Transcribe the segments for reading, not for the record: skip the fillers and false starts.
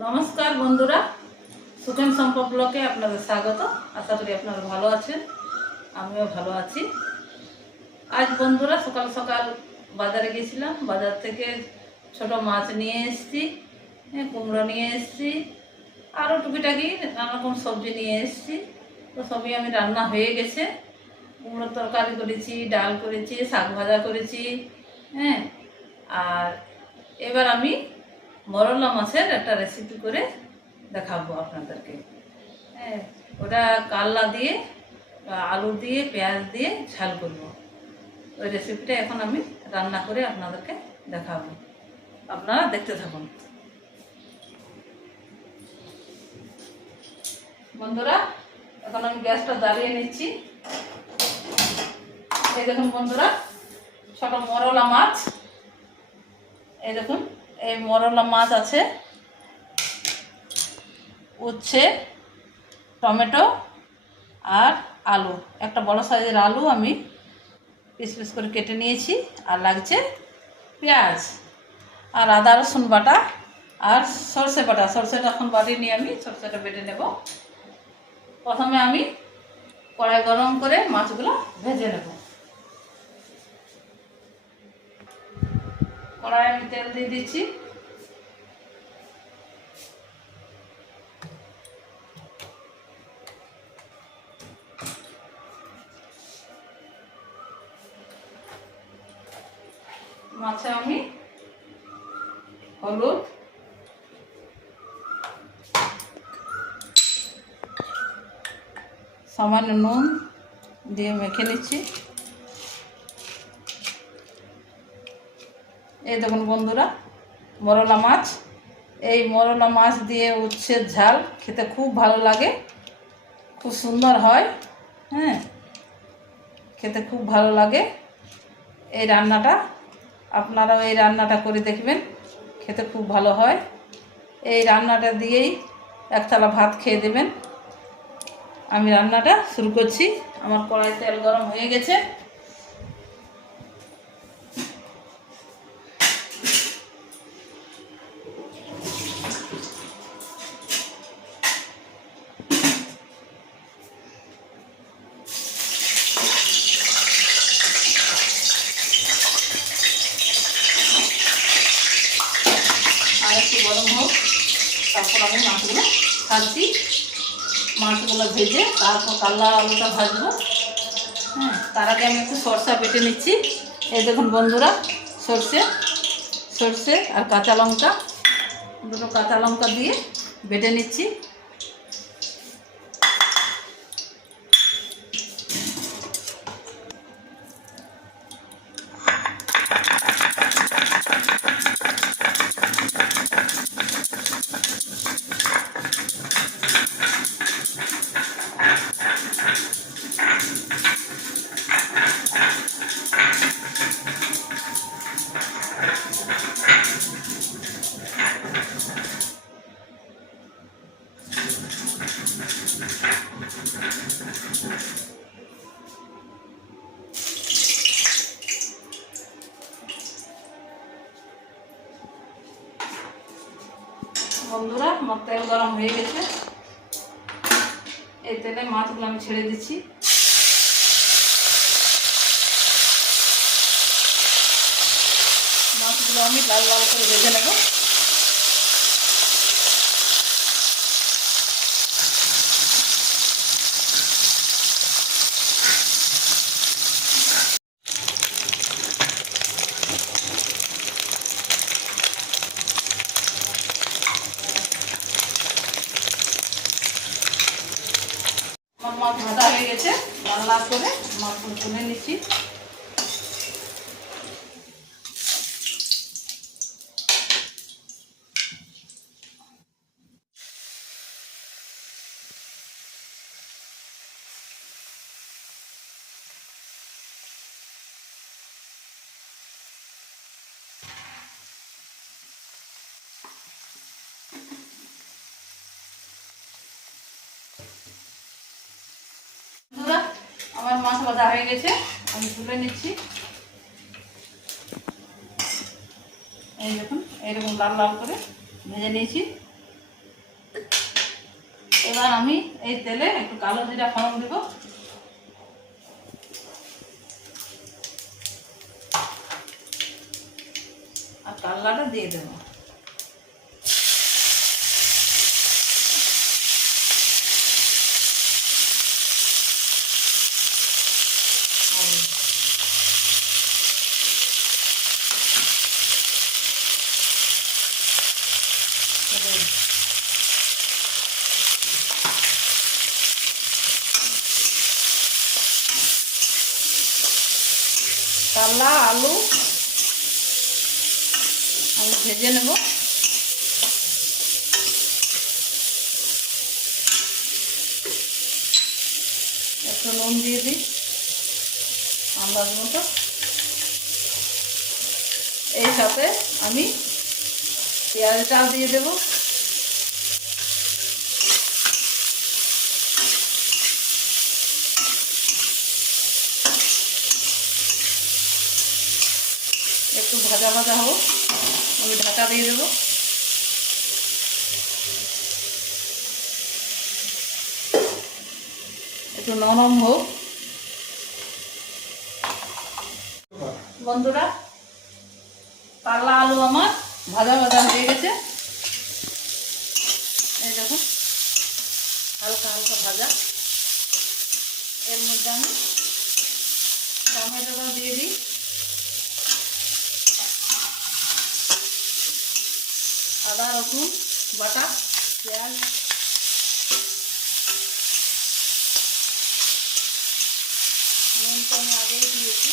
নমস্কার বন্ধুরা, সুখেন সম্পর্ক ব্লকে আপনাদের স্বাগত। আশা করি আপনারা ভালো আছেন, আমিও ভালো আছি। আজ বন্ধুরা সকাল সকাল বাজারে গেছিলাম। বাজার থেকে ছোট মাছ নিয়ে এসেছি, কুমড়ো নিয়ে এসেছি, আরও টুকিটাকি নানা রকম সবজি নিয়ে এসেছি। তো সবই আমি রান্না হয়ে গেছে। কুমড়োর তরকারি করেছি, ডাল করেছি, শাক ভাজা করেছি। আর এবার আমি মরলা মাছের একটা রেসিপি করে দেখাবো আপনাদেরকে। ওটা কাল্লা দিয়ে আলু দিয়ে পেঁয়াজ দিয়ে ঝাল করবো। ওই রেসিপিটা এখন আমি রান্না করে আপনাদেরকে দেখাবো, আপনারা দেখতে থাকুন। বন্ধুরা, এখন আমি গ্যাসটা জ্বালিয়ে নিচ্ছি। এই দেখুন বন্ধুরা, ছোট মরলা মাছ, এই দেখুন এই মরলা মাছ আছে, উচ্ছে, টমেটো আর আলু, একটা বড় সাইজের আলু আমি পিস পিস করে কেটে নিয়েছি। আর লাগছে পেঁয়াজ আর আদা রসুন বাটা আর সরষে বাটা। সরষেটা এখন বাটি নিয়ে আমি সরষেটা বেটে নেব। প্রথমে আমি কড়াই গরম করে মাছগুলো ভেজে নেব। কড়াই আমি তেল দিয়ে দিচ্ছি। মাছে আমি হলুদ, সামান্য নুন দিয়ে মেখে নিচ্ছি। এই দেখুন বন্ধুরা, মরলা মাছ। এই মরলা মাছ দিয়ে উচ্ছের ঝাল খেতে খুব ভালো লাগে, খুব সুন্দর হয়। খেতে খুব ভালো লাগে এই রান্নাটা। আপনারাও এই রান্নাটা করে দেখবেন, খেতে খুব ভালো হয়। এই রান্নাটা দিয়েই এক থালা ভাত খেয়ে দেবেন। আমি রান্নাটা শুরু করছি। আমার কড়াই তেল গরম হয়ে গেছে। আর একটু গরম হোক, তারপর আমি মাছগুলো ভাজছি। মাছগুলো ভেজে তারপর কাল্লা আলুটা ভাজবো। তার আগে আমি একটু সরষা বেটে নিচ্ছি। এই দেখুন বন্ধুরা, সর্ষে আর কাঁচা লঙ্কা, দুটো কাঁচা লঙ্কা দিয়ে বেটে নিচ্ছি। বন্ধুরা, আমার তেল গরম হয়ে গেছে। এই তেলে মাছগুলো আমি ছেড়ে দিচ্ছি। মাছগুলো আমি লাল লাল করে ভেজে নেব। আমার মাছ ভাজা হয়ে গেছে, লাল লাল করে মাছগুলো তুলে নিচ্ছি। আমার মাছ ভাজা হয়ে গেছে, আমি তুলে নিচ্ছি। এই দেখুন, এইরকম লাল লাল করে ভেজে নিয়েছি। এবার আমি এই তেলে একটু কালো জিরা ফোড়ন দিব, আর কাল্লাটা দিয়ে দেবো। কাল্লা আলু আমি ভেজে নেব। একটু নুন দিয়ে দিই আন্দাজ মতো। এই সাথে আমি পেঁয়াজটাও দিয়ে দেব। একটু ভাজা ভাজা হোক, আমি ঢাকা দিয়ে দেবো। একটু নরম হোক। বন্ধুরা, কাল্লা আলু আমার ভাজা ভাজা হয়ে গেছে। এই দেখুন হালকা হালকা ভাজা। এর মধ্যে আমি টমেটোটা দিয়ে দিই, আদা রসুন বাটা, পেঁয়াজ, নুনটা আমি আগেই দিয়েছি।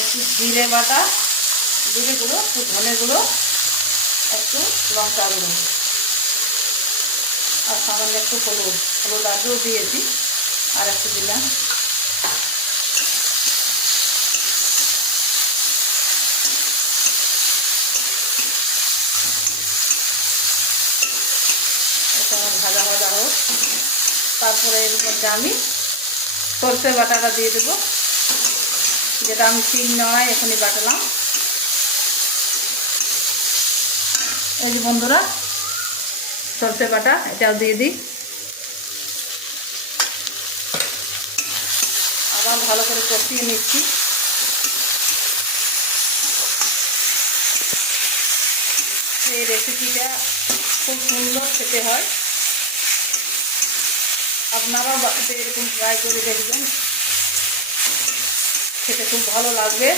একটু জিরে বাটা, জিরে গুঁড়ো, একটু ধনে গুঁড়ো, একটু লঙ্কা গুঁড়ো, আর সামান্য একটু হলুদ আগেও দিয়েছি, আর একটু দিলাম। এটা আমার ভাজা ভাজা হোক। তারপরে এর মধ্যে আমি সরষে বাটাটা দিয়ে দেবো, যেটা আমি 3 নড়াই এখনই বাটলাম। এই যে বন্ধুরা সরষে বাটা, এটাও দিয়ে দিই। আবার ভালো করে কষিয়ে নিচ্ছি। এই রেসিপিটা খুব সুন্দর খেতে হয়, আপনারাও বাড়িতে এরকম ট্রাই করে দেখবেন, খেতে খুব ভালো লাগবে।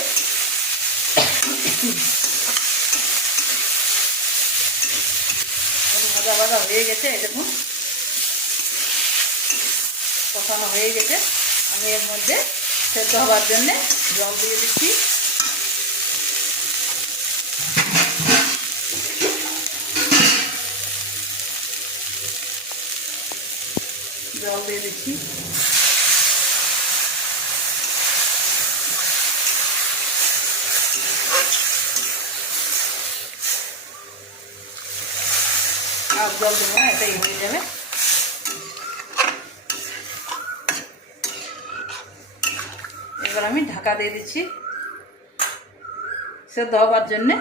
ভাজা ভাজা হয়ে গেছে, দেখুন কষানো হয়ে গেছে। আমি এর মধ্যে সেদ্ধ হওয়ার জন্যে জল দিয়ে দিচ্ছি। জল দিয়ে দিচ্ছি। আর জল দেবো না, এটাই হয়ে যাবে। এবার আমি ঢাকা দিয়ে দিচ্ছি সেদ্ধ হবার জন্যে।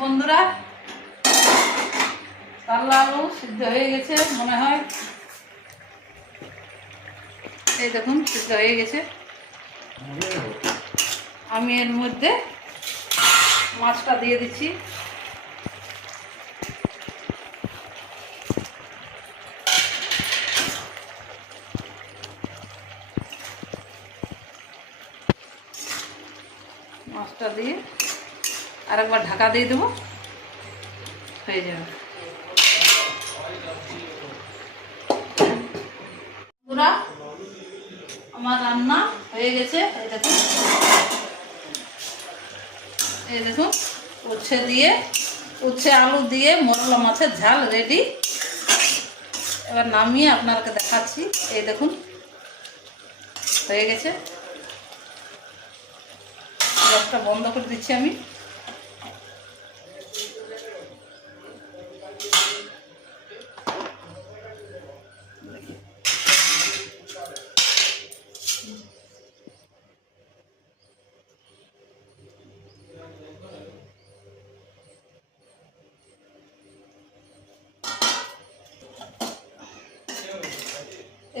বন্ধুরা, কাল্লা আলু সিদ্ধ হয়ে গেছে মনে হয়। এই দেখুন সিদ্ধ হয়ে গেছে। আমি এর মধ্যে মাছটা দিয়ে দিচ্ছি। মাছটা দিয়ে আরেকবার ঢাকা দিয়ে দেবো, হয়ে যাবে। পুরা আমার রান্না হয়ে গেছে। এই দেখুন উচ্ছে আলু দিয়ে মোরলা মাছের ঝাল রেডি। এবার নামিয়ে আপনাকে দেখাচ্ছি। এই দেখুন হয়ে গেছে। গ্যাসটা বন্ধ করে দিচ্ছি আমি।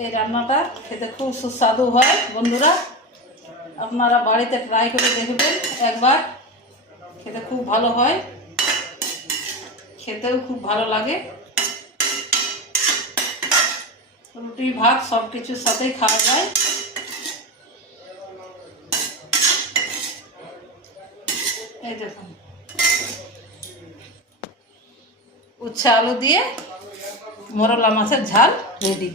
এই রান্নাটা খেতে খুব সুস্বাদু হয় বন্ধুরা, আপনারা বাড়িতে ট্রাই করে দেখবেন একবার, খেতে খুব ভালো হয়, খেতেও খুব ভালো লাগে। রুটি ভাত সব কিছুর সাথেই খাওয়া যায়। এই দেখুন উচ্ছে আলু দিয়ে মোরলা মাছের ঝাল রেডি।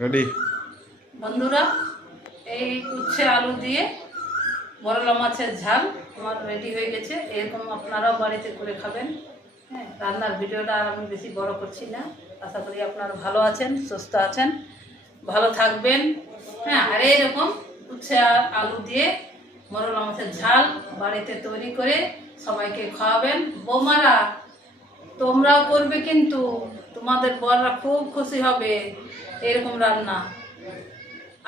রেডি বন্ধুরা, এই উচ্ছে আলু দিয়ে মোরলা মাছের ঝাল আমার রেডি হয়ে গেছে। এরকম আপনারাও বাড়িতে করে খাবেন। হ্যাঁ, রান্নার ভিডিওটা আর আমি বেশি বড় করছি না। আশা করি আপনারা ভালো আছেন, সুস্থ আছেন, ভালো থাকবেন। হ্যাঁ, আর এইরকম উচ্ছে আলু দিয়ে মোরলা মাছের ঝাল বাড়িতে তৈরি করে সবাইকে খাওয়াবেন। বৌমারা তোমরাও করবে, কিন্তু তোমাদের বররা খুব খুশি হবে এরকম রান্না।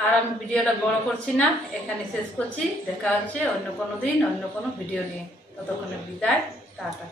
আর আমি ভিডিওটা বড় করছি না, এখানে শেষ করছি। দেখা হচ্ছে অন্য কোনো দিন অন্য কোনো ভিডিও নিয়ে। ততক্ষণে বিদায়, টাটা।